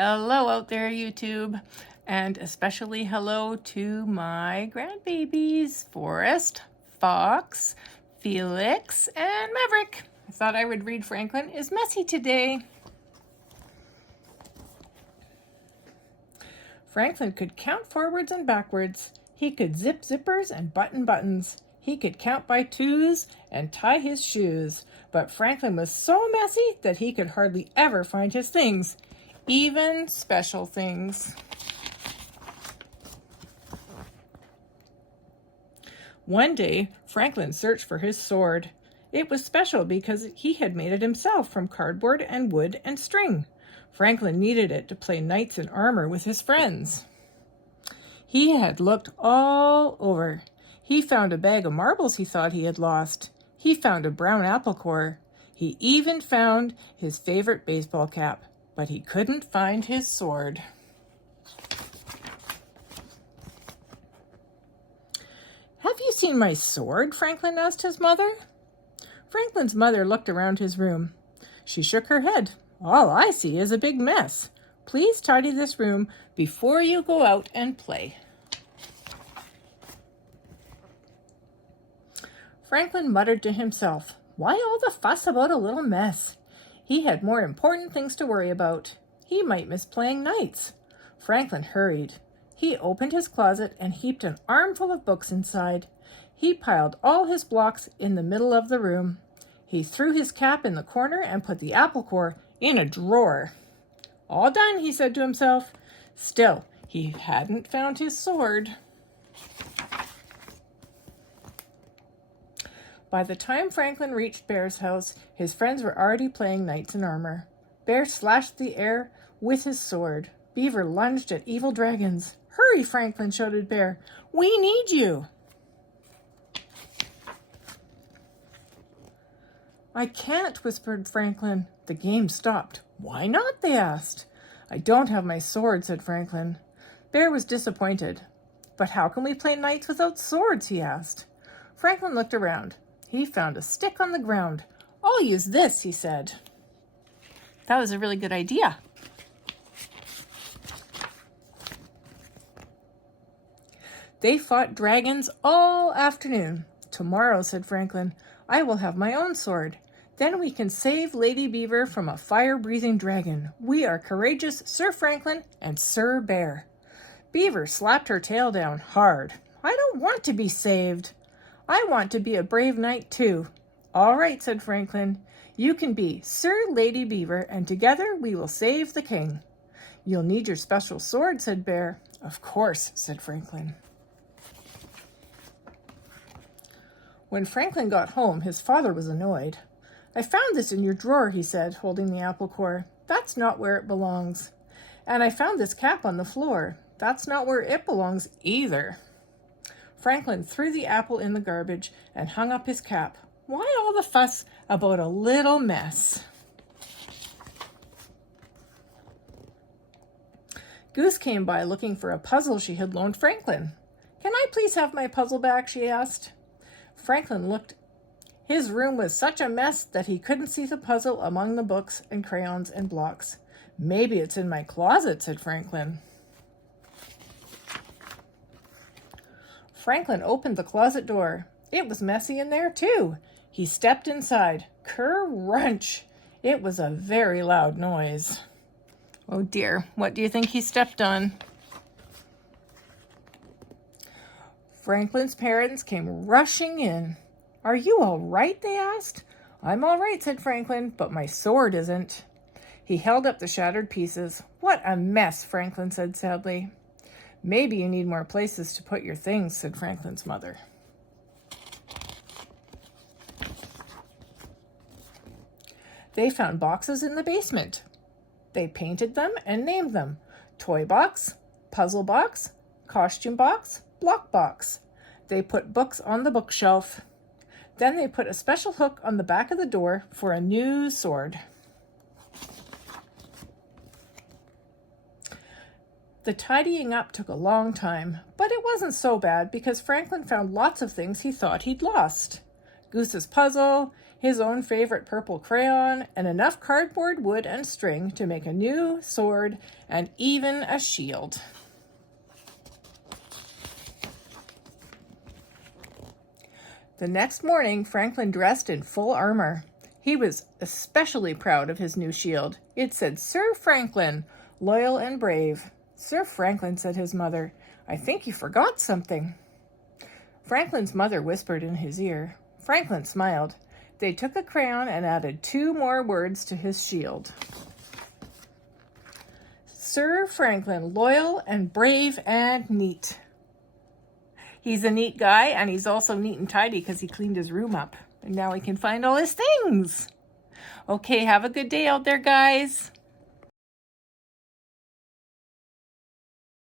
Hello out there, YouTube, and especially hello to my grandbabies, Forrest, Fox, Felix, and Maverick. I thought I would read Franklin is Messy today. Franklin could count forwards and backwards. He could zip zippers and button buttons. He could count by twos and tie his shoes. But Franklin was so messy that he could hardly ever find his things, even special things. One day, Franklin searched for his sword. It was special because he had made it himself from cardboard and wood and string. Franklin needed it to play knights in armor with his friends. He had looked all over. He found a bag of marbles he thought he had lost. He found a brown apple core. He even found his favorite baseball cap, but he couldn't find his sword. "Have you seen my sword?" Franklin asked his mother. Franklin's mother looked around his room. She shook her head. "All I see is a big mess. Please tidy this room before you go out and play." Franklin muttered to himself, "Why all the fuss about a little mess?" He had more important things to worry about. He might miss playing knights. Franklin hurried. He opened his closet and heaped an armful of books inside. He piled all his blocks in the middle of the room. He threw his cap in the corner and put the apple core in a drawer. "All done," he said to himself. Still, he hadn't found his sword. By the time Franklin reached Bear's house, his friends were already playing knights in armor. Bear slashed the air with his sword. Beaver lunged at evil dragons. "Hurry, Franklin," shouted Bear. "We need you." "I can't," whispered Franklin. The game stopped. "Why not?" they asked. "I don't have my sword," said Franklin. Bear was disappointed. "But how can we play knights without swords?" he asked. Franklin looked around. He found a stick on the ground. "I'll use this," he said. That was a really good idea. They fought dragons all afternoon. "Tomorrow," said Franklin, "I will have my own sword. Then we can save Lady Beaver from a fire-breathing dragon. We are courageous Sir Franklin and Sir Bear." Beaver slapped her tail down hard. "I don't want to be saved. I want to be a brave knight too." "All right," said Franklin. "You can be Sir Lady Beaver, and together we will save the king." "You'll need your special sword," said Bear. "Of course," said Franklin. When Franklin got home, his father was annoyed. "I found this in your drawer," he said, holding the apple core. "That's not where it belongs. And I found this cap on the floor. That's not where it belongs either." Franklin threw the apple in the garbage and hung up his cap. Why all the fuss about a little mess? Goose came by looking for a puzzle she had loaned Franklin. "Can I please have my puzzle back?" she asked. Franklin looked. His room was such a mess that he couldn't see the puzzle among the books and crayons and blocks. "Maybe it's in my closet," said Franklin. Franklin opened the closet door. It was messy in there, too. He stepped inside. Crunch! It was a very loud noise. Oh dear, what do you think he stepped on? Franklin's parents came rushing in. "Are you all right?" they asked. "I'm all right," said Franklin, "but my sword isn't." He held up the shattered pieces. "What a mess," Franklin said sadly. "Maybe you need more places to put your things," said Franklin's mother. They found boxes in the basement. They painted them and named them: toy box, puzzle box, costume box, block box. They put books on the bookshelf. Then they put a special hook on the back of the door for a new sword. The tidying up took a long time, but it wasn't so bad because Franklin found lots of things he thought he'd lost. Goose's puzzle, his own favorite purple crayon, and enough cardboard, wood, and string to make a new sword and even a shield. The next morning, Franklin dressed in full armor. He was especially proud of his new shield. It said, "Sir Franklin, loyal and brave." "Sir Franklin," said his mother, "I think you forgot something." Franklin's mother whispered in his ear. Franklin smiled. They took a crayon and added 2 more words to his shield. Sir Franklin, loyal and brave and neat. He's a neat guy, and he's also neat and tidy because he cleaned his room up. And now he can find all his things. Okay, have a good day out there, guys.